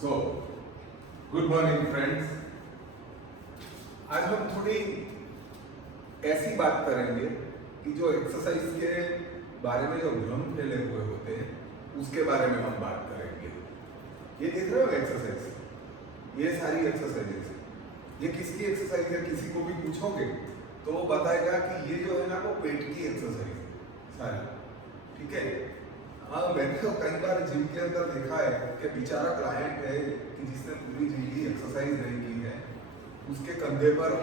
So good morning friends. आज हम थोड़ी ऐसी बात करेंगे कि जो एक्सरसाइज के बारे में जो भ्रम फैले हुए होते हैं उसके बारे में हम बात करेंगे। ये देख रहे हो एक्सरसाइज, ये सारी एक्सरसाइजेस, ये किसकी एक्सरसाइज है? किसी को भी पूछोगे तो वो बताएगा कि ये जो है ना वो पेट की एक्सरसाइज है सारी, ठीक है। हाँ, मैंने तो कई बार जिम के अंदर देखा है कि बेचारा क्लाइंट है कि जिसने पूरी जिंदगी एक्सरसाइज नहीं की है, उसके कंधे पर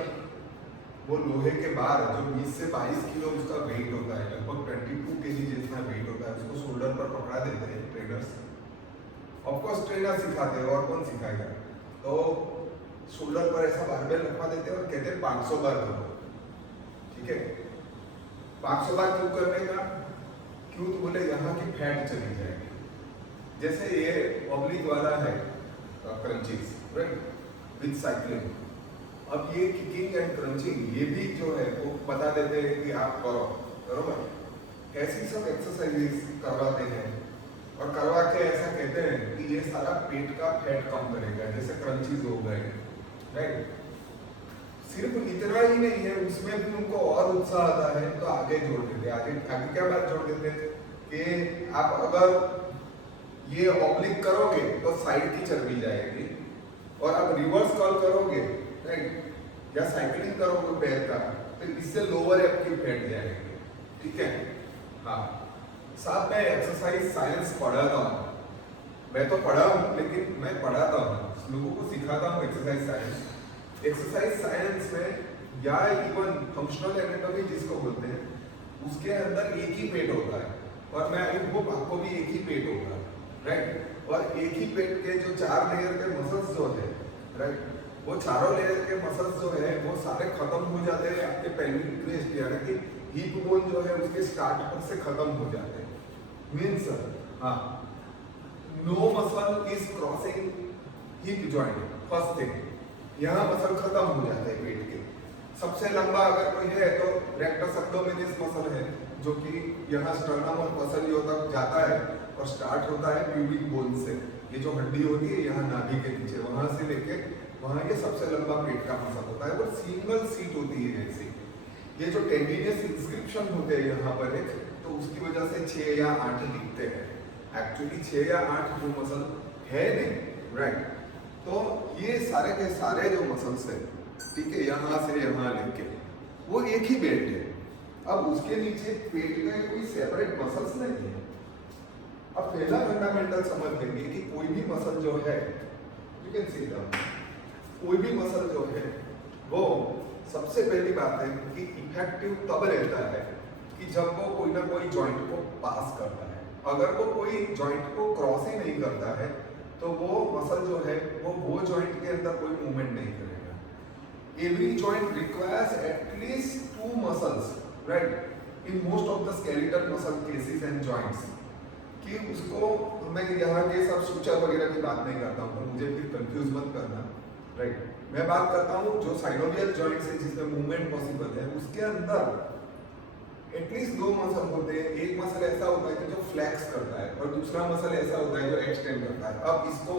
वो लोहे के बार जो 20 से 22 किलो उसका वेट होता है, लगभग 22 केजी जितना वेट होता है, उसको शोल्डर पर पकड़ा देते हैं ट्रेनर्स। ऑफकोर्स ट्रेनर सिखाते हैं, और कौन सिखाएगा। तो शोल्डर पर ऐसा बारबेल रखवा देते हैं और कहते हैं 500 बार करो, ठीक है। 500 बार क्यों करने का? क्यों? तो बोले यहाँ की फैट चली जाएगी। जैसे ये ऑब्लिक वाला है क्रंचीज, राइट, विद साइक्लिंग। अब ये किकिंग एंड क्रंचिंग ये भी जो है वो बता देते हैं कि आप करो, बरोबर। ऐसी सब एक्सरसाइजेस करवाते हैं और करवा के ऐसा कहते हैं कि ये सारा पेट का फैट कम करेगा, जैसे क्रंचीज हो गए, राइट। सिर्फ इतना ही नहीं है, उसमें भी उनको और उत्साह आता है तो आगे जोड़ देते। आगे क्या बात जोड़ देते कि आप अगर ये ऑब्लिक करोगे तो साइड की चर्बी जाएगी, और आप रिवर्स कर्ल करोगे, राइट, या साइकिलिंग करोगे पैर का, तो इससे लोअर एब की फैट जाएगी, ठीक है। हाँ, साथ में एक्सरसाइज साइंस पढ़ाता हूँ। मैं तो पढ़ा हूँ, लेकिन मैं पढ़ाता हूँ, लोगों को सिखाता हूँ एक्सरसाइज साइंस। एक्सरसाइज साइंस में या इवन फंक्शनल एनाटॉमी जिसको बोलते हैं, उसके अंदर एक ही पेट होता है, और मैं आई होप आपको भी एक ही पेट होगा, राइट। और एक ही पेट के जो 4 लेयर के मसल्स जो है, राइट, वो चारों लेयर के मसल्स जो है वो सारे खत्म हो जाते हैं आपके पेल्विक क्रेस्ट, यानी कि हिप बोन जो है उसके स्टार्ट पर से खत्म हो जाते हैं। मीन्स हाँ, no muscle is crossing hip joint, first thing, यहाँ मसल खत्म हो जाते हैं पेट के। सबसे लंबा अगर कोई है तो रेक्टस एब्डोमिनिस मसल है, जो कि यहाँ स्टर्नम और पोस्टेरियर तक जाता है और स्टार्ट होता है प्यूबिक बोन से। ये जो हड्डी होती है यहाँ नाभि के नीचे, वहां से लेके वहां ये सबसे लंबा पेट का मसल होता है। वो सिंगल सीट होती है ऐसी। ये जो टेंडिनियस इंस्क्रिप्शन होते हैं यहाँ पर एक, तो उसकी वजह से 6 या 8 दिखते हैं। एक्चुअली 6 या 8 जो मसल है नहीं, राइट। तो ये सारे के सारे जो मसल्स है, ठीक है, यहाँ से यहाँ लेके वो एक ही बेल्ट है। अब उसके नीचे पेट का कोई सेपरेट मसल्स नहीं है। अब पहला फंडामेंटल समझ लेंगे कि कोई भी मसल जो है, यू कैन सी दैट, कोई भी मसल जो है वो सबसे पहली बात है कि इफेक्टिव तब रहता है कि जब वो कोई ना कोई जॉइंट को पास करता है। अगर वो कोई जॉइंट को क्रॉस ही नहीं करता है तो वो मसल जो है वो जॉइंट के अंदर कोई मूवमेंट नहीं करेगा। Every joint requires at least 2 muscles, right, in most of the skeletal muscle cases and joints. कि उसको मैं यहाँ के सब सुचर वगैरह की बात नहीं करता हूँ, मुझे फिर कंफ्यूज मत करना, राइट। मैं बात करता हूँ जो साइनोवियल जॉइंट्स है जिसमें मूवमेंट पॉसिबल है, उसके अंदर एटलीस्ट 2 मसल होते हैं। एक मसल ऐसा होता है कि जो फ्लेक्स करता है, और दूसरा मसल ऐसा होता है जो एक्सटेंड करता है। अब इसको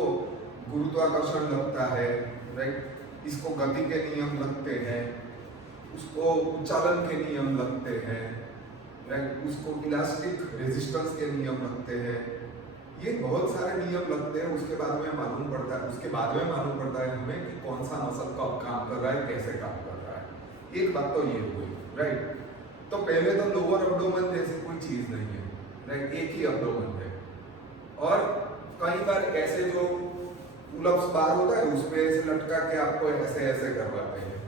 गुरुत्वाकर्षण लगता है, राइट, इसको गति के नियम लगते हैं, उसको उच्चालन के नियम लगते हैं, राइट, उसको इलास्टिक रेजिस्टेंस के नियम लगते हैं। ये बहुत सारे नियम लगते हैं। उसके बाद में मालूम पड़ता है हमें कि कौन सा मसल कब काम कर रहा है, कैसे काम कर रहा है। एक बात तो ये हुई, राइट। तो पहले तो लोअर एब्डोमेन जैसी कोई चीज नहीं है, राइट, एक ही एब्डोमेन है। और कई बार ऐसे जो पुलअप्स बार होता है उसमें ऐसे लटका के आपको ऐसे ऐसे करवाते हैं,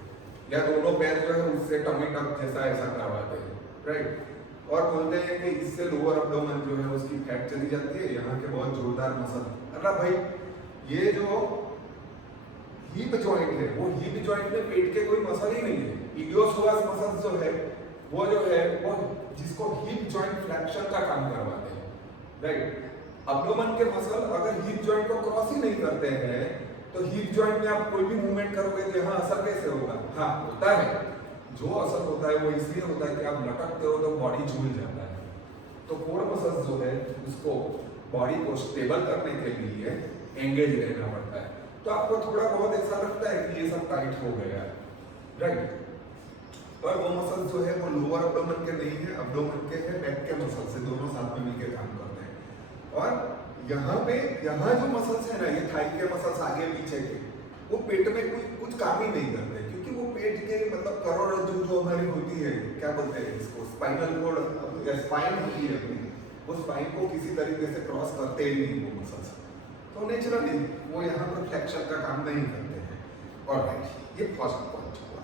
या दोनों पैर जो है उससे टमी टक जैसा ऐसा करवाते हैं, राइट। और बोलते हैं कि इससे लोअर एब्डोमेन जो है उसकी फैट चली जाती है, यहाँ के बहुत जोरदार मसल। अरे भाई, ये जो हिप जॉइंट है वो हिप जॉइंट में पेट के कोई मसल ही नहीं है। इलियोपसोअस मसल जो है वो जिसको हिप जॉइंट फ्लेक्शन का काम करवाते हैं, राइट। एब्डोमेन के मसल अगर हिप जॉइंट को क्रॉस ही नहीं करते हैं तो हिप जॉइंट में आप कोई भी मूवमेंट करोगे तो यहाँ असर कैसे होगा? हाँ, होता है। जो असर होता है वो इसलिए होता है कि आप लटकते हो तो बॉडी झूल जाता है। तो कोर मसल्स जो है उसको बॉडी को स्टेबल करने के लिए एंगेज रहना पड़ता है। तो आपको थोड़ा बहुत ऐसा लगता है कि ये सब टाइट हो गया, राइट? पर वो मसल जो है वो लोअर एब्डोमेन के नहीं है, एब्डोमेन के है, बैक के मसल से दोनों साथ में मिलकर काम करते हैं। और यहाँ जो मसल्स है ना, ये थाई के मसल्स आगे पीछे के, वो पेट में कुछ काम ही नहीं करते, क्योंकि वो पेट के मतलब करोड़रज्जु जो हमारी होती है, क्या बोलते हैं इसको, स्पाइनल कोड या स्पाइन होती है अपनी, वो स्पाइन को किसी तरीके से क्रॉस करते ही नहीं वो मसल्स। तो नेचुरली वो यहाँ पर फ्लेक्शन का काम नहीं करते हैं। ऑलराइट, ये फर्स्ट पॉइंट हुआ।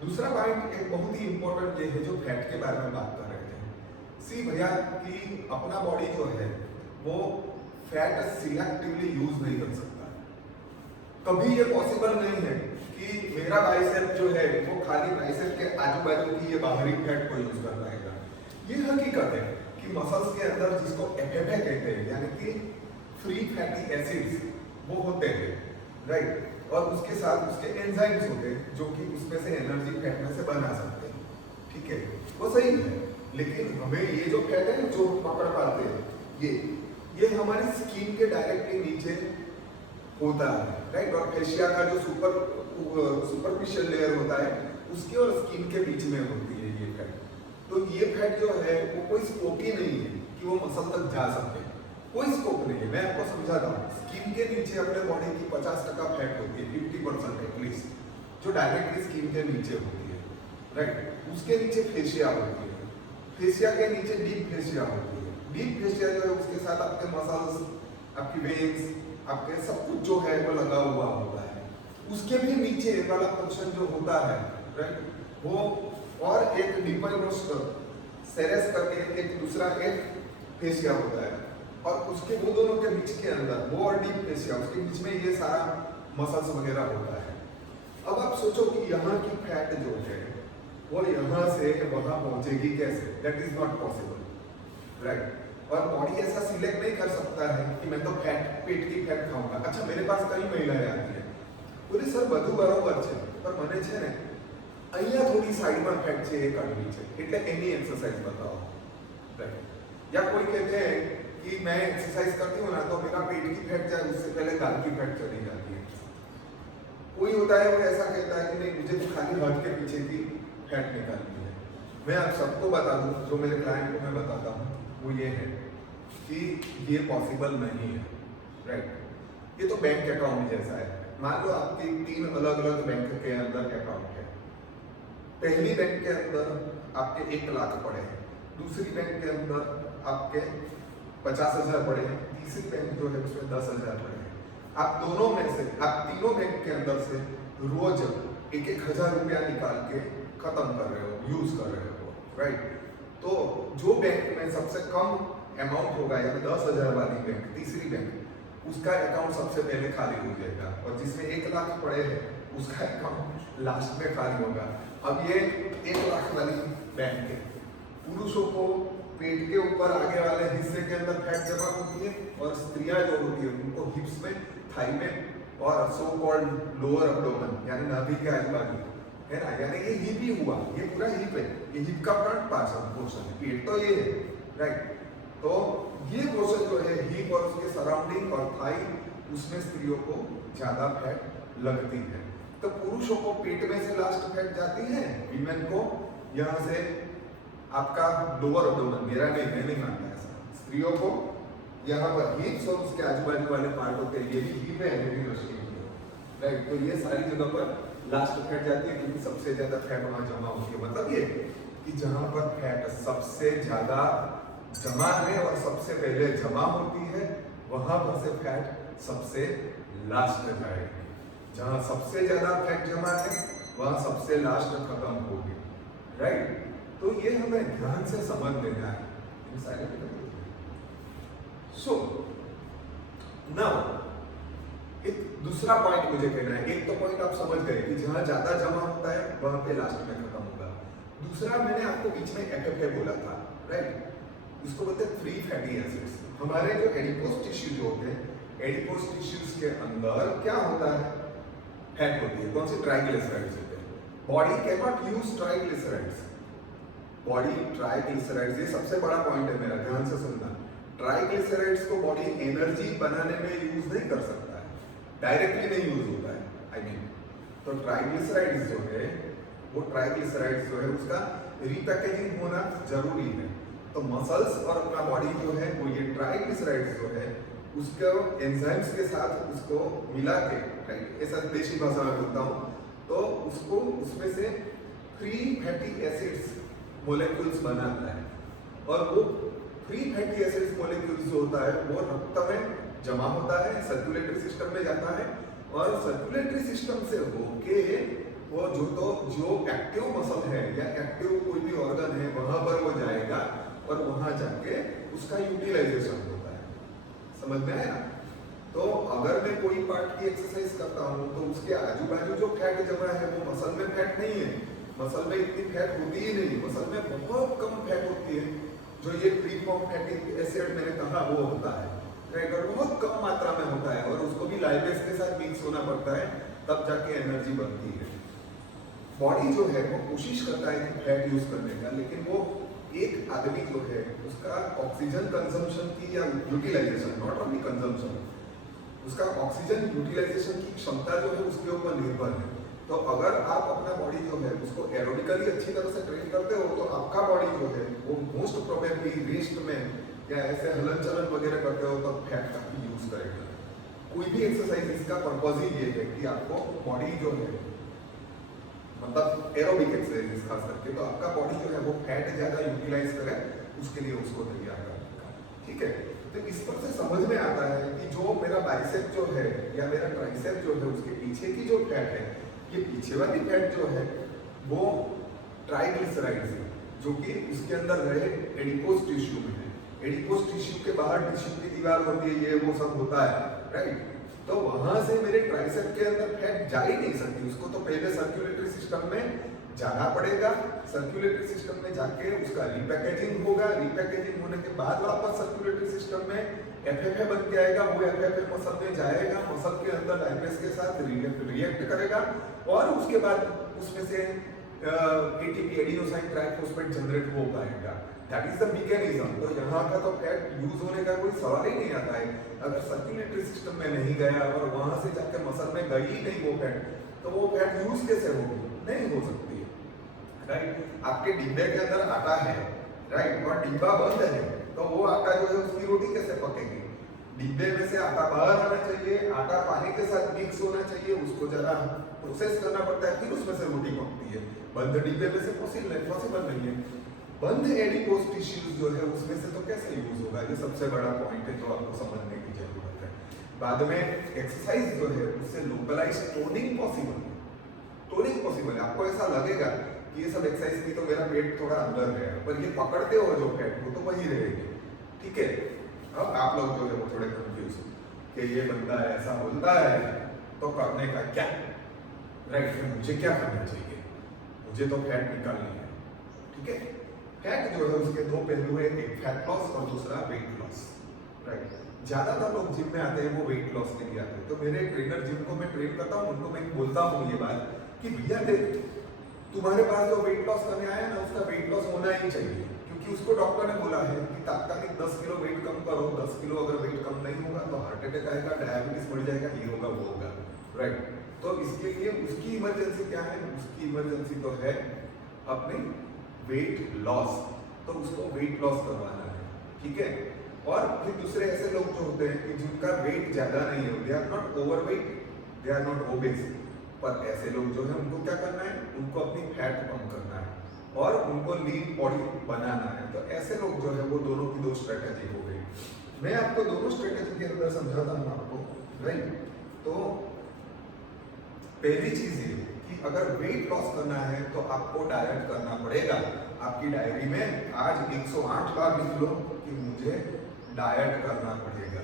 दूसरा पॉइंट एक बहुत ही इंपॉर्टेंट ये है जो फैट के बारे में बात कर रहे थे। सी भैया कि अपना बॉडी जो है वो फैट सिलेक्टिवली यूज नहीं कर सकता। कभी ये पॉसिबल नहीं है कि मेरा बाइसेप जो है वो खाली बाइसेप के आजू बाजू की ये बाहरी फैट को यूज कर पाएगा। ये हकीकत है कि मसल्स के अंदर जिसको एफएफए कहते हैं, यानी कि फ्री फैटी एसिड्स वो होते हैं, राइट? और उसके साथ उसके एंजाइम्स होते हैं जो कि उसमें से एनर्जी फैट में से बना सकते हैं, ठीक है? वो सही है, लेकिन हमें ये जो फैट है जो पकड़ पाते हैं ये हमारी स्किन के डायरेक्टली नीचे होता है, राइट? और फेशिया का जो सुपरफिशियल लेयर होता है उसके और स्किन के बीच में होती है ये फैट। तो ये फैट जो है वो कोई स्कोप ही नहीं है कि वो मसल तक जा सकते हैं, कोई स्कोप नहीं है। मैं आपको समझाता हूँ। स्किन के नीचे अपने बॉडी की 50% फैट होती है, 50% एटलीस्ट, जो डायरेक्टली स्किन के नीचे होती है, राइट? उसके नीचे फेशिया होती है, फेशिया के नीचे डीप फेशिया होती है। डीप फेशिया जो है उसके साथ आपके मसल्स, आपकी वेन्स, आपके सब कुछ जो है वो लगा हुआ होता है। उसके भी नीचे वाला पोर्शन जो होता है, राइट, वो और एक डिपरमोस्टर सेरेस करके एक दूसरा एक फेशिया होता है, और उसके वो दोनों के बीच के अंदर वो और डीप फेशिया, उसके बीच में ये सारा मसल्स वगैरह होता है। अब आप सोचो कि यहाँ की फैट जो है वो यहाँ से वहाँ पहुँचेगी कैसे? That is not possible, right? और बॉडी ऐसा सिलेक्ट नहीं कर सकता है कि मैं तो पेट की फैट खाऊंगा। अच्छा, मेरे पास कई महिलाएं आती है, बोले सर બધું બરોબર છે, पर મને છે ને અહીંયા થોડી સાઈડમાં ફેટ છે એ કાઢવી છે, એટલે એની એક્સરસાઇઝ बताओ, राइट? या कोई कहते हैं कि मैं एक्सरसाइज करती हूँ ना तो मेरा पेट की फैट जाए उससे पहले गाल की फैट चली जाती है। कोई होता है वो ऐसा कहता है कि नहीं, मुझे तो खाली हाथ के पीछे की फैट निकालनी है। मैं आप सबको बता दूं, जो मेरे क्लाइंट को मैं बताता हूँ वो ये है कि ये पॉसिबल नहीं है, राइट? ये तो बैंक अकाउंट जैसा है। मान लो आपके 3 अलग अलग बैंक के अंदर अकाउंट है। पहली बैंक के अंदर आपके 1 लाख पड़े हैं, दूसरी बैंक के अंदर आपके 50,000 पड़े हैं, तीसरी बैंक जो है उसमें 10,000 पड़े हैं। आप दोनों में से, आप तीनों बैंक के अंदर से रोज 1,000 रुपया निकाल के खत्म कर रहे हो, यूज कर रहे हो, राइट? तो जो बैंक में सबसे कम अमाउंट होगा, यानी 10,000 वाली बैंक, तीसरी बैंक, उसका अकाउंट सबसे पहले खाली हो जाएगा, और जिसमें 1 लाख पड़े हैं उसका अकाउंट लास्ट में खाली होगा। अब ये 1 लाख वाली बैंक है। पुरुषों को पेट के ऊपर आगे वाले हिस्से के अंदर फैट जमा होती है, और स्त्रियां जो होती है उनको हिप्स में, थाई में और सो कॉल्ड लोअर एब्डोमेन यानी नाभि के आजू बाजू, है ना? यानी ये हिप ही हुआ, ये पूरा हिप है, ये हिप का फ्रंट पोर्शन है, पेट तो ये है, राइट? तो ये पोर्शन जो है हिप और उसके सराउंडिंग और थाई, उसमें स्त्रियों को ज्यादा फैट लगती है। तो पुरुषों को पेट में से लास्ट फैट जाती है, वीमेन को यहाँ से आपका लोअर एब्डोमेन, मेरा नहीं, मैं नहीं मानता ऐसा, स्त्रियों को यहाँ पर हिप्स और उसके आजू बाजू वाले पार्ट होते हैं, ये भी हिप है, राइट? तो ये सारी जगह पर लास्ट फैट जाती है, क्योंकि सबसे ज्यादा फैट वहां जमा होती है। मतलब ये कि जहां पर फैट सबसे ज्यादा जमा है और सबसे पहले जमा होती है, वहां पर से फैट सबसे लास्ट में जाएगी। जहां सबसे ज्यादा फैट जमा है वहां सबसे लास्ट खत्म होगी, राइट? तो ये हमें ध्यान से समझ लेना है। सो नाउ एक दूसरा पॉइंट मुझे कहना है। एक तो पॉइंट आप समझ गए कि जहां ज्यादा जमा होता है वहां पे लास्ट में खत्म होगा। दूसरा मैंने आपको बीच में एफएफए बोला था, राइट? इसको बोलते हैं फ्री फैटी एसिड्स। हमारे जो एडिपोज टिश्यू जो होते हैं, एडिपोज टिश्यूज के अंदर क्या होता है? फैट होती है। कौन सी? ट्राइग्लिसराइड्स होते हैं। Body can not use triglycerides. Body triglycerides, ये सबसे बड़ा पॉइंट है मेरा, ध्यान से सुनना। ट्राइग्लिसराइड्स को बॉडी एनर्जी बनाने में यूज नहीं कर सकता है, डायरेक्टली नहीं यूज होता है, आई मीन तो ट्राइग्लिसराइड्स जो है वो ट्राइग्लिसराइड्स जो है उसका रीपैकेजिंग होना जरूरी है। तो मसल्स और अपना बॉडी जो है वो ये ट्राइग्लिसराइड्स जो है उसको एंजाइम्स के साथ उसको मिला के, राइट, ऐसा देशी भाषा में बोलता हूँ, तो उसको उसमें से फ्री फैटी एसिड्स मोलेक्यूल्स बनाता है और वो फ्री फैटी एसिड्स मोलेक्यूल्स जो होता है वो रक्त में जमा होता है, सर्कुलेटरी सिस्टम में जाता है और सर्कुलेटरी सिस्टम से होके वो जो एक्टिव मसल है या एक्टिव कोई भी ऑर्गन है वहां पर वो जाएगा और वहां जाके उसका यूटिलाइजेशन होता है। समझ में आया? तो अगर मैं कोई पार्ट की एक्सरसाइज करता हूँ तो उसके आजू बाजू जो फैट जमा है वो मसल में फैट नहीं है, मसल में इतनी फैट होती ही नहीं, मसल में बहुत कम फैट होती है। जो ये फ्री फॉर्म फैटी एसिड मैंने कहा वो होता है, राइट, और बहुत कम मात्रा में होता है और उसको भी लाइपेज के साथ मिक्स होना पड़ता है तब जाके एनर्जी बनती है। बॉडी जो है वो कोशिश करता है कि फैट यूज करने का, लेकिन वो एक आदमी जो है उसका ऑक्सीजन कंजम्पशन की या यूटिलाइजेशन, नॉट ओनली कंजम्पशन, उसका ऑक्सीजन यूटिलाइजेशन की क्षमता जो है उसके ऊपर निर्भर है। तो अगर आप अपना बॉडी जो है उसको एरोबिकली अच्छी तरह से ट्रेन करते हो तो आपका बॉडी जो है वो मोस्ट प्रोबेबली रेस्ट में या ऐसे हलन चलन वगैरह करते हो तो फैट का भी यूज करेगा। कोई भी एक्सरसाइज इसका पर्पज ही ये है कि आपको बॉडी जो है मतलब एरोबिक एक्सरसाइज खास करके तो आपका बॉडी जो है वो फैट ज्यादा यूटिलाइज करे, उसके लिए उसको तैयार करने का, ठीक है। तो इस पर से समझ में आता है कि जो मेरा बाइसेप जो है या मेरा ट्राइसेप जो है उसके पीछे की जो फैट है, ये पीछे वाली फैट जो है वो ट्राइग्लिसराइड्स है जो कि उसके अंदर रहे एडिपोज टिश्यू में है। एडिपोज टिश्यू के बाहर टिश्यू की दीवार होती है, ये वो सब होता है, राइट। तो वहां से मेरे ट्राइसेप के अंदर फैट जा ही नहीं सकती, उसको तो पहले सर्कुलेटरी सिस्टम में जाना पड़ेगा, सर्कुलेटरी सिस्टम में जाके उसका रिपैकेजिंग होगा, रिपैकेजिंग होने के बाद वापस सर्कुलेटरी सिस्टम में एफएफए बन के आएगा, वो एफएफए मसल में जाएगा, मसल के अंदर लाइपेज के साथ रिएक्ट करेगा और उसके बाद उसमें से एटीपी एडिनोसाइन ट्राइफॉस्फेट जनरेट हो पाएगा। That is the mechanism. तो यहाँ का तो फैट यूज होने का कोई सवाल ही नहीं आता है। अगर सर्कुलेटरी सिस्टम में नहीं गया और वहां से जाकर मसल में गई ही नहीं वो फैट, तो वो फैट यूज कैसे होगी? नहीं हो सकती है, राइट। आपके डिब्बे के अंदर आटा है, राइट, और डिब्बा बंद है, तो वो आटा जो है उसकी रोटी कैसे पकेगी? डिब्बे में से आटा बाहर आना चाहिए, आटा पानी के साथ मिक्स होना चाहिए, उसको जरा प्रोसेस करना पड़ता है, फिर उसमें से रोटी पकती है। बंद डिब्बे में से पॉसिबल नहीं है। बंद एडिपोज टिश्यूज जो है उसमें से तो कैसे यूज होगा? ये सबसे बड़ा पॉइंट है जो आपको समझने की जरूरत है। बाद में एक्सरसाइज जो है उससे लोकलाइज टोनिंग पॉसिबल है, टोनिंग पॉसिबल है। आपको ऐसा लगेगा कि ये सब एक्सरसाइज की तो मेरा पेट थोड़ा अंदर है, पर ये पकड़ते हो जो फैट वो तो वही रहेगी, ठीक है। अब आप लोग जो है वो थोड़े कंफ्यूज कि ये बंदा ऐसा बोलता है तो करने का क्या, राइट, मुझे क्या करना चाहिए? मुझे तो फैट निकालनी है, ठीक है। फैट जो है उसके दो पहलू है, एक फैट लॉस और दूसरा वेट लॉस, राइट। ज्यादातर लोग जिम में आते हैं वो वेट लॉस के लिए आते हैं। तो मेरे ट्रेनर जिनको मैं ट्रेन करता हूँ उनको मैं बोलता हूँ ये बात कि भैया देख, तुम्हारे पास जो वेट लॉस करने आया ना उसका वेट लॉस होना ही चाहिए, क्योंकि उसको डॉक्टर ने बोला है कि तात्कालिक 10 किलो वेट कम करो, 10 किलो अगर वेट कम नहीं होगा तो हार्ट अटैक आएगा, डायबिटीज बढ़ जाएगा, ये होगा वो होगा, राइट। तो इसके लिए उसकी इमरजेंसी क्या है? उसकी इमरजेंसी तो है अपनी वेट लॉस, तो उसको वेट लॉस करवाना है, ठीक है। और फिर दूसरे ऐसे लोग जो होते हैं कि जिनका वेट ज्यादा नहीं है, they are not overweight, they are not obese, पर ऐसे लोग जो है उनको क्या करना है? उनको अपनी फैट कम करना है और उनको लीन बॉडी बनाना है। तो ऐसे लोग जो है वो दोनों की दो स्ट्रेटेजी हो गई। मैं आपको दोनों स्ट्रेटेजी के अंदर समझाता हूँ आपको, राइट। तो पहली चीज ये कि अगर वेट लॉस करना है तो आपको डाइट करना पड़ेगा। आपकी डायरी में आज 108 बार लिख लो कि मुझे डाइट करना पड़ेगा,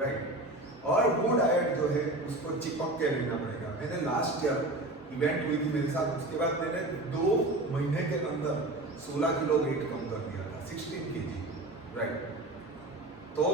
राइट। और वो डाइट जो है उसको चिपक के रहना पड़ेगा। मैंने लास्ट ईयर इवेंट हुई थी मेरे साथ, उसके बाद मैंने 2 महीने के अंदर 16 किलो वेट कम कर दिया था, 16 kg, राइट। तो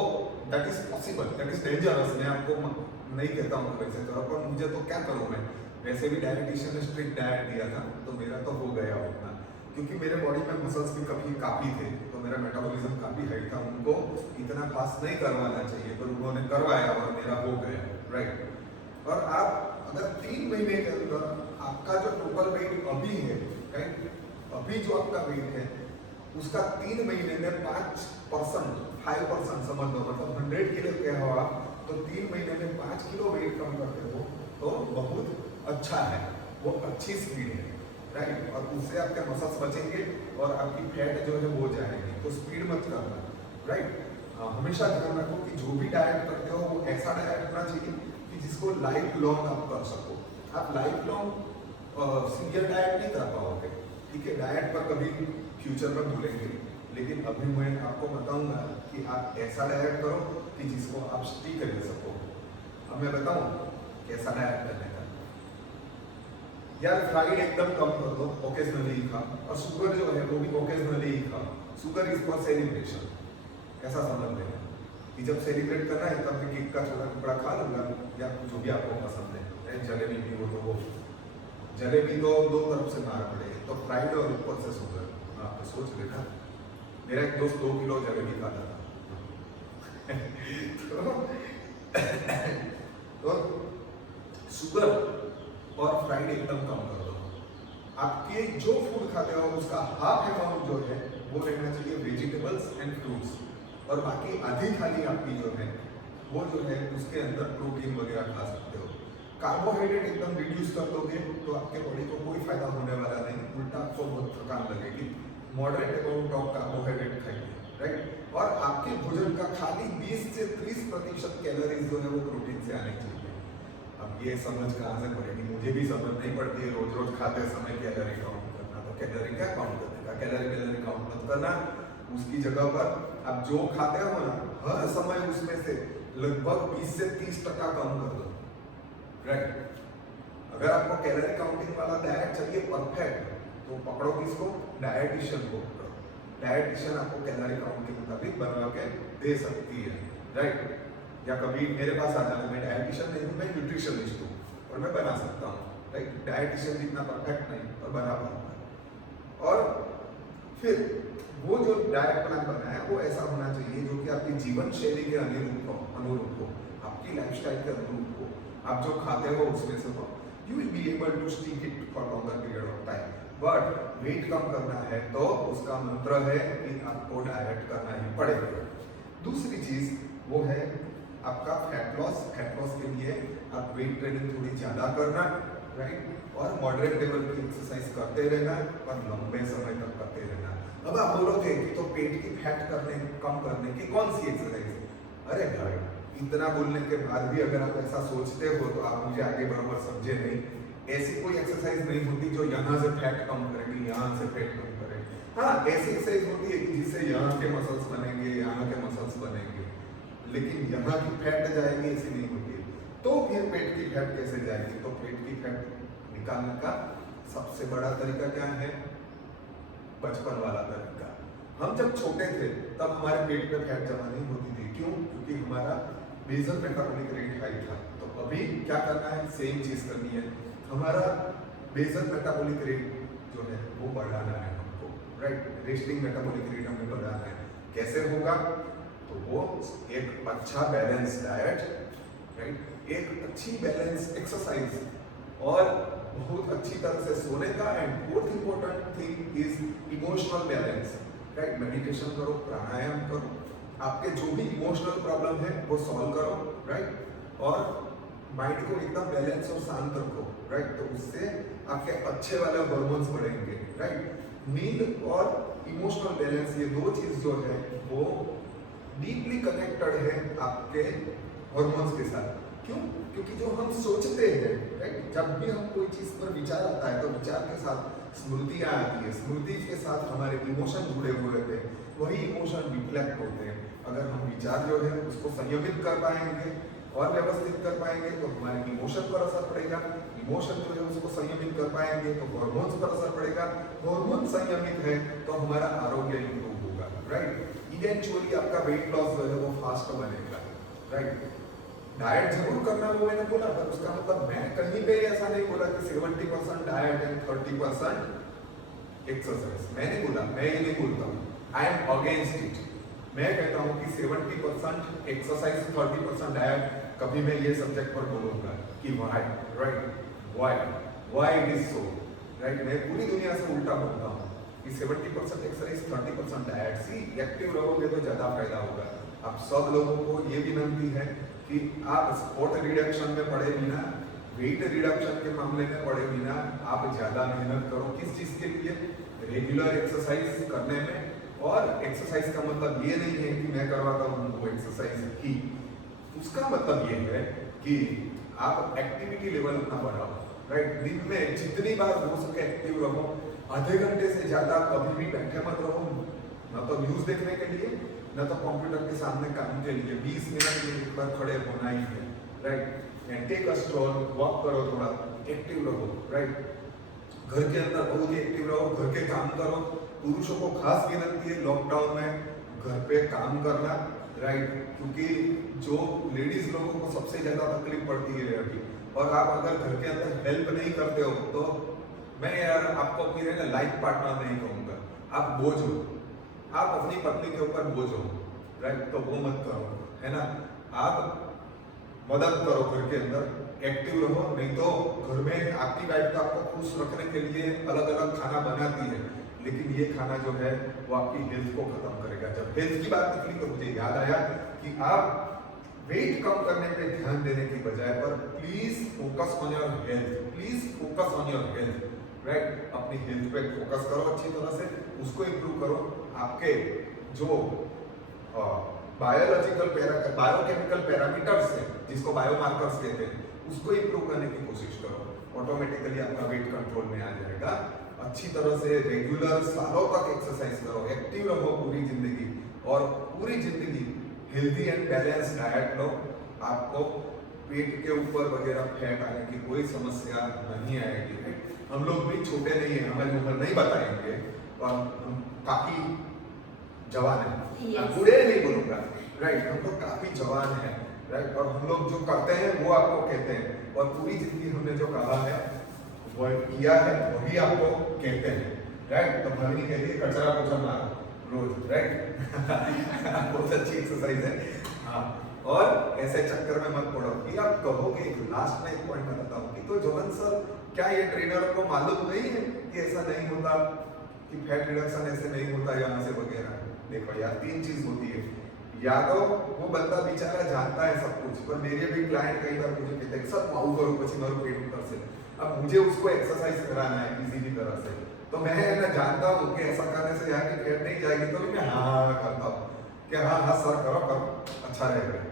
that is possible, that is dangerous. मैं आपको नहीं कहता हूँ वैसे करो, पर मुझे तो क्या करूँ मैं, वैसे भी डायबिटिशियन ने स्ट्रिक्ट डाइट दिया था तो मेरा तो हो गया उतना, क्योंकि मेरे बॉडी में मसल्स भी काफी थे। तो मेरा मेटाबॉलिज्म काफ़ी हाई था, उनको इतना फास्ट नहीं करवाना चाहिए, पर उन्होंने करवाया और मेरा हो गया, राइट। और आप अगर 3 महीने के अंदर आपका जो टोटल वेट अभी है, राइट, अभी जो आपका वेट है उसका 3 महीने में 5% समझ लो, मतलब 100 किलो के हो आप, तो 3 महीने में 5 किलो वेट कम करते हो तो बहुत अच्छा है, वो अच्छी स्पीड है, राइट। और उससे आपके मसल्स बचेंगे और आपकी फैट जो है वो जाएगी, तो स्पीड मत करना, राइट। हमेशा ध्यान रखो कि जो भी डाइट करते हो वो ऐसा डाइट होना चाहिए कि जिसको लाइफ लॉन्ग आप कर सको। आप लाइफ लॉन्ग सीरियल डाइट नहीं कर पाओगे, ठीक है, डाइट पर कभी फ्यूचर में भूलेंगे, लेकिन अभी मैं आपको बताऊंगा कि आप ऐसा डाइट करो कि जिसको आप स्टिक कर सको। अब मैं बताऊं कैसा डाइट करने का। यार फ्राइड एकदम कम कर दो, ओकेजनली ही खा, और शुगर जो है वो भी ओकेजनली ही खा। शुगर इज फॉर सेलिब्रेशन, ऐसा समझ लेना कि जब सेलिब्रेट करना है तब केक का थोड़ा टुकड़ा खा लूंगा, या जो भी आपको पसंद है। जलेबी भी हो तो वो जलेबी तो 2 तरफ से मार पड़ेगी, तो फ्राइड और ऊपर से शुगर। आप तो सोच लेना, मेरा एक दोस्त 2 किलो जलेबी खाता था तो शुगर और फ्राइड एकदम कम कर दो। आपके जो फूड खाते हो उसका हाफ अमाउंट जो है वो रहना चाहिए वेजिटेबल्स एंड फ्रूट्स, और बाकी आधी थाली आपकी जो है वो जो है उसके अंदर प्रोटीन वगैरह खा सकते हो। कार्बोहाइड्रेट एकदम रिड्यूस कर दोगे तो आपके बॉडी को कोई फायदा होने वाला नहीं, उल्टा आपको बहुत थकान लगेगी। मॉडरेट अमाउंट ऑफ कार्बोहाइड्रेट खाइए, राइट। और आपके भोजन का खाली 20 से 30% कैलोरीज जो है वो प्रोटीन से आनी चाहिए। अब ये समझ कहाँ से पड़ेगी, मुझे भी समझ नहीं पड़ती है रोज रोज खाते समय कैलोरी काउंट करना। तो कैलोरी क्या काउंट करने का, कैलोरी काउंट मत करना। उसकी जगह पर आप जो खाते हो ना हर समय उसमें से लगभग 20 से 30% कम कर दो, राइट। अगर आपको कैलोरी काउंटिंग वाला डाइट चाहिए परफेक्ट, तो पकड़ो किसको, डायटिशियन को पकड़ो। डायटिशियन आपको कैलोरी काउंट के मुताबिक बनवा के दे सकती है, राइट। या कभी मेरे पास आ जाना, मैं डायटिशियन नहीं हूँ, मैं न्यूट्रिशनिस्ट हूँ और मैं बना सकता हूँ, राइट। डायटिशियन जितना परफेक्ट नहीं पर बना पाऊंगा। और फिर वो जो डाइट प्लान बनाया वो ऐसा होना चाहिए जो कि आपकी जीवन शैली के अनुरूप हो, आपकी लाइफस्टाइल के अनुरूप हो। आप जो खाते हो उसमें से हो, you will be able to stick it for longer period of time. But weight कम करना है तो उसका मंत्र है कि आपको डाइट करना ही पड़ेगा। दूसरी चीज वो है आपका फैट लॉस। फैट लॉस के लिए आप वेट ट्रेनिंग थोड़ी ज्यादा करना, राइट, और मॉडरेट लेवल की एक्सरसाइज करते रहना और लंबे समय तक करते रहना। अब आप बोलोगे कि तो पेट की फैट कम करने की कौन सी एक्सरसाइज है? अरे भाई, इतना बोलने के बाद भी अगर आप ऐसा सोचते हो तो आप मुझे आगे बराबर समझे नहीं। ऐसी कोई एक्सरसाइज नहीं होती जो यहाँ से फैट कम करेगी, यहाँ से फैट कम करेगी। हाँ, ऐसी एक्सरसाइज होती है कि जिससे यहाँ के मसल्स बनेंगे, यहाँ के मसल्स बनेंगे, लेकिन यहाँ की फैट जाएगी, ऐसी नहीं होती। तो फिर पेट की फैट कैसे जाएगी? तो पेट की फैट निकालने का सबसे बड़ा तरीका क्या है? बचपन वाला तरीका। हम जब छोटे थे तब हमारे पेट में फैट जमा नहीं होती थी। क्यों? क्योंकि हमारा बेसल मेटाबॉलिक रेट हाई था। तो अभी क्या करना है? सेम चीज करनी है। हमारा बेसल मेटाबॉलिक रेट जो है वो बढ़ाना है हमको, राइट। रेस्टिंग मेटाबॉलिक रेट हमें बढ़ाना है। कैसे होगा? तो वो एक अच्छा बैलेंस डाइट, राइट, एक अच्छी बैलेंस एक्सरसाइज और बहुत अच्छी तरह से सोने का, and fourth important thing is emotional balance, right. Meditation करो, प्राणायाम करो, आपके जो भी इमोशनल प्रॉब्लम है वो सॉल्व करो, राइट, और माइंड को एकदम बैलेंस और शांत रखो, राइट। तो उससे आपके अच्छे वाले हार्मोन्स बढ़ेंगे, राइट। नींद और इमोशनल बैलेंस, ये दो चीज जो है वो डीपली कनेक्टेड है आपके हार्मोन्स के साथ। क्यों? क्योंकि जो हम सोचते हैं, राइट, जब भी हम कोई चीज पर विचार आता है तो विचार के साथ स्मृतियां आती है, स्मृति के साथ हमारे इमोशन जुड़े हुए थे, वही इमोशन रिफ्लेक्ट होते हैं। अगर हम विचार जो है उसको संयमित कर पाएंगे और व्यवस्थित कर पाएंगे तो हमारे इमोशन पर असर पड़ेगा, इमोशन जो है उसको संयमित कर पाएंगे तो हार्मोन्स पर असर पड़ेगा, हार्मोन संयमित है तो हमारा आरोग्य इंप्रूव होगा, राइट। इवेंचुअली आपका वेट लॉस जो है वो फास्ट बनेगा, राइट। डाइट जरूर करना, वो मैंने बोला, पर उसका मतलब मैं कहीं पे ऐसा नहीं बोला कि 70% डाइट एंड 30% एक्सरसाइज। मैं नहीं बोला, मैं ये नहीं बोलता हूँ, आई एम अगेंस्ट इट। मैं कहता हूँ कि 70% एक्सरसाइज, 30% डाइट। कभी मैं ये सब्जेक्ट पर बोलूंगा कि why, right, why it is so, right. मैं पूरी दुनिया से उल्टा बोलता हूँ कि 70% एक्सरसाइज, 30% डाइट। सी एक्टिव रहोगे तो ज्यादा फायदा होगा। आप सब लोगों को ये विनंती है कि आप स्पोर्ट रिडक्शन में पड़े बिना, वेट रिडक्शन के मामले में पड़े बिना आप ज्यादा मेहनत करो। किस चीज के लिए? रेगुलर एक्सरसाइज करने में। और एक्सरसाइज का मतलब ये नहीं है कि मैं करवाता हूँ वो एक्सरसाइज ही, उसका मतलब ये है कि आप एक्टिविटी लेवल अपना बढ़ाओ, राइट। दिन में जितनी बार हो सके एक्टिव रहो। आधे घंटे से ज्यादा कभी भी बैठे मत रहो, न तो न्यूज देखने के लिए, न तो कंप्यूटर के सामने काम के लिए। 20 मिनट में एक बार खड़े होना ही है, right. And take a stroll, walk करो, थोड़ा एक्टिव रहो, राइट। घर के अंदर बहुत ही एक्टिव रहो, घर के काम करो। पुरुषों को खास विनती है लॉकडाउन में घर पे काम करना, राइट, क्योंकि जो लेडीज लोगों को सबसे ज्यादा तकलीफ पड़ती है अभी। और आप अगर घर के अंदर हेल्प नहीं करते हो तो मैं यार आपको फिर है ना लाइफ पार्टनर नहीं कहूंगा, आप बोझ हो, आप अपनी पत्नी के ऊपर बोझ हो, राइट। तो वो मत करो, है ना। आप मदद करो घर के अंदर, एक्टिव रहो। नहीं तो घर में आपकी वाइफ तो आपको खुश रखने के लिए अलग अलग खाना बनाती है, लेकिन ये खाना जो है वो आपकी हेल्थ को खत्म करेगा। जब हेल्थ की बात निकली तो मुझे याद आया कि आप वेट कम करने पे ध्यान देने की बजाय पर please focus on your health, please focus on your health, right. अपनी हेल्थ पे फोकस करो अच्छी तरह से, उसको इंप्रूव करो। आपके जो बायोकेमिकल पैरामीटर्स है, जिसको बायोमार्कर्स कहते हैं, उसको इंप्रूव करने की कोशिश करो। ऑटोमेटिकली आपका वेट कंट्रोल में आ जाएगा। अच्छी तरह से रेगुलर सालों तक एक्सरसाइज करो, एक्टिव रहो पूरी जिंदगी, और पूरी जिंदगी हेल्दी एंड बैलेंस डाइट लो। आपको पेट के ऊपर वगैरह फैट आने की कोई समस्या नहीं आएगी। हम लोग भी छोटे नहीं है, हमारी उम्र नहीं बताएंगे, और हम काफी जवान है, बूढ़े नहीं बोलूंगा, राइट। हम लोग काफी जवान है, राइट। और हम लोग जो करते हैं वो आपको कहते हैं, और पूरी जिंदगी हमने जो कहा है वो किया है वही आपको कहते हैं, राइट। तो भाभी कहती है कचरा पोछा मारो रोज, राइट। बहुत अच्छी एक्सरसाइज है, हाँ। और ऐसे चक्कर में मत पड़ो। फिर आप कहोगे, लास्ट में एक पॉइंट बताता हूँ कि तो जोहन सर क्या ये ट्रेनर को मालूम नहीं है कि ऐसा नहीं होता, कि फैट रिडक्शन ऐसे नहीं होता यहाँ से वगैरह। देखो यार, तीन चीज होती है, या तो वो बंदा बेचारा जानता है सब कुछ, पर मेरे भी क्लाइंट कई बार मुझे कहते हैं सब माऊ करो પછી મારું पेट ऊपर से। अब मुझे उसको एक्सरसाइज कराना है किसी भी तरह से, तो मैं ना जानता हूँ कि ऐसा करने से यहाँ की फैट नहीं जाएगी, तो भी मैं हाँ करता हूँ कि हाँ हाँ सर करो करो, अच्छा रहेगा,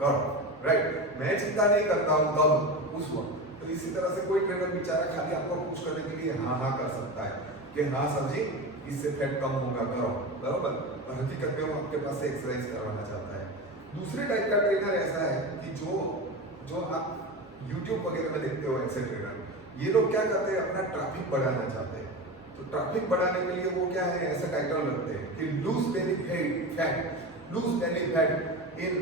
करो, राइट। मैं चिंता नहीं करता हूँ तब उस वक्त। तो इसी तरह से कोई ट्रेनर बेचारा खाली आपको खुश करने के लिए हाँ हाँ कर सकता है कि हाँ सर जी इससे फैट कम होगा, करो, बरोबर। और हकीकत में वो आपके पास से एक्सरसाइज करवाना चाहता है। दूसरे टाइप का ट्रेनर ऐसा है कि जो आप YouTube वगैरह में देखते हो, ऐसे ट्रेनर, ये लोग क्या करते हैं, अपना ट्रैफिक बढ़ाना चाहते हैं। तो ट्रैफिक बढ़ाने के लिए वो क्या है, ऐसा टाइटल रखते हैं कि lose belly fat in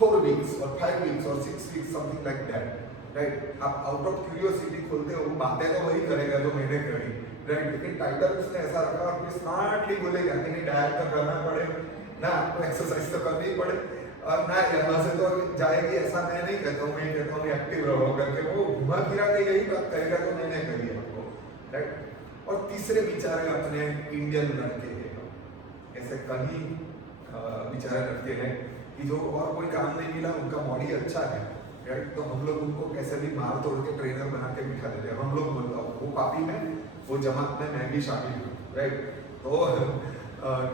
4 weeks और 5 वीक्स और 6 weeks, something like that, right. आप आउट ऑफ क्यूरियोसिटी खोलते हो, बातें तो वही करेगा जो मैंने करी, राइट। लेकिन टाइटल उसने ऐसा रखा और फिर स्मार्टली बोलेगा कि नहीं डाइट तो करना पड़े ना, आपको एक्सरसाइज तो करनी ही पड़े, और ना यहाँ से तो जाएगी, ऐसा मैं नहीं कहता हूँ। मैं कहता हूँ एक्टिव रहो करके, वो घुमा फिरा के यही बात करेगा तो मैंने करी है आपको, राइट। और तीसरे बेचारे अपने इंडियन लड़के हैं, ऐसे कहीं बेचारे लड़के हैं कि जो और कोई काम नहीं मिला, उनका बॉडी अच्छा है, राइट। तो हम लोग उनको कैसे भी मार तोड़ के ट्रेनर बना के बिठा देते हैं। हम लोग बोलता हूँ वो पापी है, वो जमात में मैं भी शामिल हूँ, राइट। तो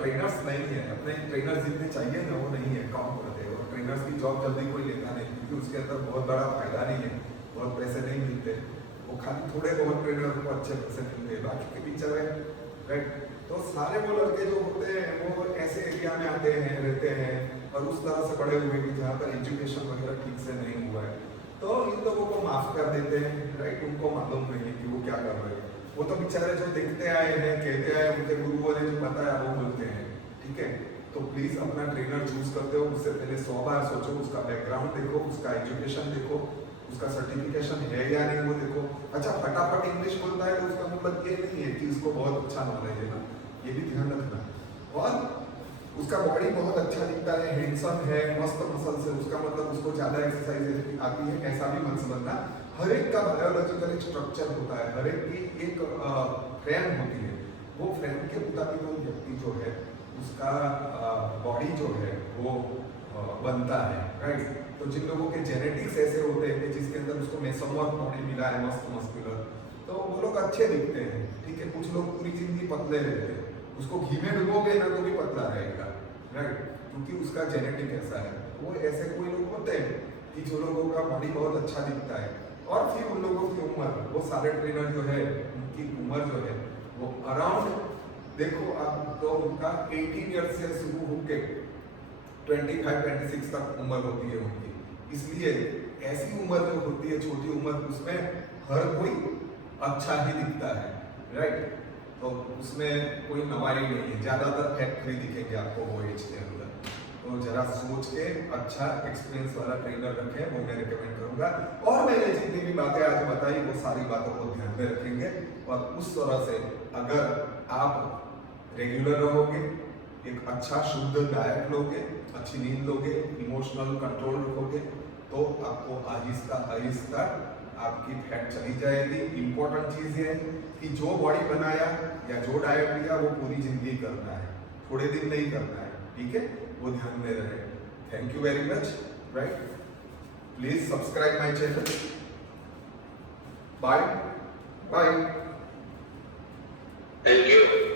ट्रेनर्स नहीं है, अपने ट्रेनर्स जितने चाहिए ना वो नहीं है, कम करते हैं। और ट्रेनर्स की जॉब जल्दी कोई लेता नहीं, क्योंकि उसके अंदर बहुत बड़ा फायदा नहीं है, बहुत पैसे नहीं मिलते। वो खाली थोड़े बहुत ट्रेनर को अच्छे पैसे मिलते हैं, बाकी के बेचारे, राइट। तो सारे वो लड़के जो होते हैं वो ऐसे एरिया में आते हैं, रहते हैं, और उस तरह से बड़े हुए कि जहाँ पर एजुकेशन वगैरह ठीक से नहीं हुआ है, तो इन लोगों को माफ कर देते हैं, राइट। उनको मालूम नहीं है कि वो क्या कर रहे हैं। वो तो बेचारे जो देखते आए हैं, कहते आए, उनके गुरुओं ने जो बताया वो बोलते हैं, ठीक है। तो प्लीज अपना ट्रेनर चूज करते हो उससे पहले 100 बार सोचो, उसका बैकग्राउंड देखो, उसका एजुकेशन देखो, उसका सर्टिफिकेशन है या नहीं वो देखो। अच्छा फटाफट इंग्लिश बोलता है तो उसका मतलब ये नहीं है कि उसको बहुत अच्छा नॉलेज है ना, ये भी ध्यान रखना। और उसका बॉडी बहुत अच्छा दिखता है, हैंडसम है, मस्त मसल्स है, उसका मतलब उसको ज्यादा एक्सरसाइज आती है ऐसा भी मत समझना। हर एक का बायोलॉजिकल एक स्ट्रक्चर होता है, हर एक की एक फ्रेम होती है, वो फ्रेम के मुताबिक वो व्यक्ति जो है उसका बॉडी जो है वो बनता है, राइट। तो जिन लोगों के जेनेटिक्स ऐसे होते हैं कि जिसके अंदर उसको मेसोमॉर्फ बॉडी मिला है, मस्त मस्कुलर, तो वो लोग अच्छे दिखते हैं, ठीक है। कुछ लोग पूरी जिंदगी पतले रहते हैं, उसको घी में डुबोगे ना तो भी पतला रहेगा, राइट, क्योंकि उसका जेनेटिक ऐसा है। वो ऐसे कोई लोग होते हैं कि जो लोगों का बॉडी बहुत अच्छा दिखता है, और फिर उन लोगों की उम्र, वो सारे ट्रेनर जो है उनकी उम्र जो है वो अराउंड, देखो आप तो उनका 18 ईयर से शुरू होकर 25-26 तक उम्र होती है उनकी। इसलिए ऐसी उम्र जो होती है, छोटी उम्र, उसमें हर कोई अच्छा ही दिखता है, राइट। तो उसमें कोई नवाई नहीं है, ज्यादातर फैक्ट्री दिखेंगे आपको वो एज के अंदर। तो जरा सोच के अच्छा एक्सपीरियंस वाला ट्रेनर रखें, वो मैं रिकमेंड करूंगा। और मैंने जितनी भी बातें आज बताई वो सारी बातों को ध्यान में रखेंगे, और उस तरह से अगर आप रेगुलर रहोगे, एक अच्छा शुद्ध डाइट लोगे, अच्छी नींद लोगे, इमोशनल कंट्रोल रखोगे, तो आपको आहिस्ता आहिस्ता आपकी फैट चली जाएगी। इंपॉर्टेंट चीज ये है कि जो बॉडी बनाया या जो डाइट लिया वो पूरी जिंदगी करना है, थोड़े दिन नहीं करना है, ठीक है, वो ध्यान में रहे। Thank you very much, right. Please subscribe my channel. Bye bye. Thank you.